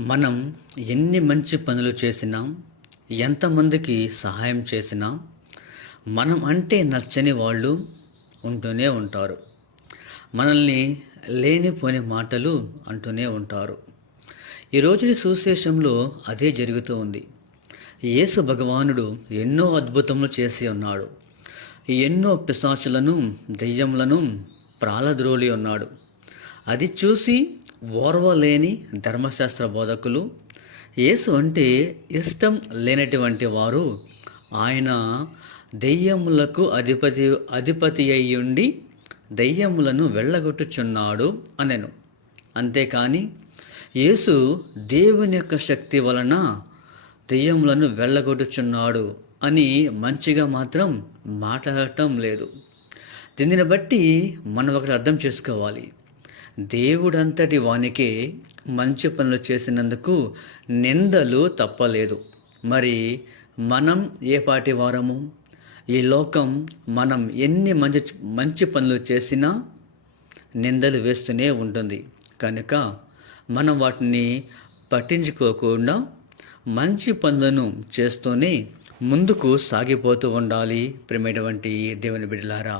మనం ఎన్ని మంచి పనులు చేసినా, ఎంతమందికి సహాయం చేసినా, మనం అంటే నచ్చని వాళ్ళు ఉంటూనే ఉంటారు. మనల్ని లేనిపోని మాటలు అంటూనే ఉంటారు. ఈ రోజుటి సువిశేషంలో అదే జరుగుతూ ఉంది. యేసు భగవానుడు ఎన్నో అద్భుతములు చేసి ఉన్నాడు. ఎన్నో పిశాచులను, దెయ్యములను ప్రాలద్రోలి ఉన్నాడు. అది చూసి ఓర్వలేని ధర్మశాస్త్ర బోధకులు, యేసు అంటే ఇష్టం లేనటువంటి వారు ఆయన దెయ్యములకు అధిపతి అయ్యుండి దెయ్యములను వెళ్ళగొట్టుచున్నాడు అనెను. అంతేకాని యేసు దేవుని యొక్క శక్తి వలన దెయ్యములను వెళ్ళగొట్టుచున్నాడు అని మంచిగా మాత్రం మాట్లాడటం లేదు. దీనిని బట్టి మనం ఒకటి అర్థం చేసుకోవాలి. దేవుడంతటి వానికే మంచి పనులు చేసినందుకు నిందలు తప్పలేదు. మరి మనం ఏ పాటి వారము? ఈ లోకం మనం ఎన్ని మంచి పనులు చేసినా నిందలు వేస్తూనే ఉంటుంది. కనుక మనం వాటిని పట్టించుకోకుండా మంచి పనులను చేస్తూనే ముందుకు సాగిపోతూ ఉండాలి. ప్రియమైనటువంటి దేవుని బిడ్డలారా,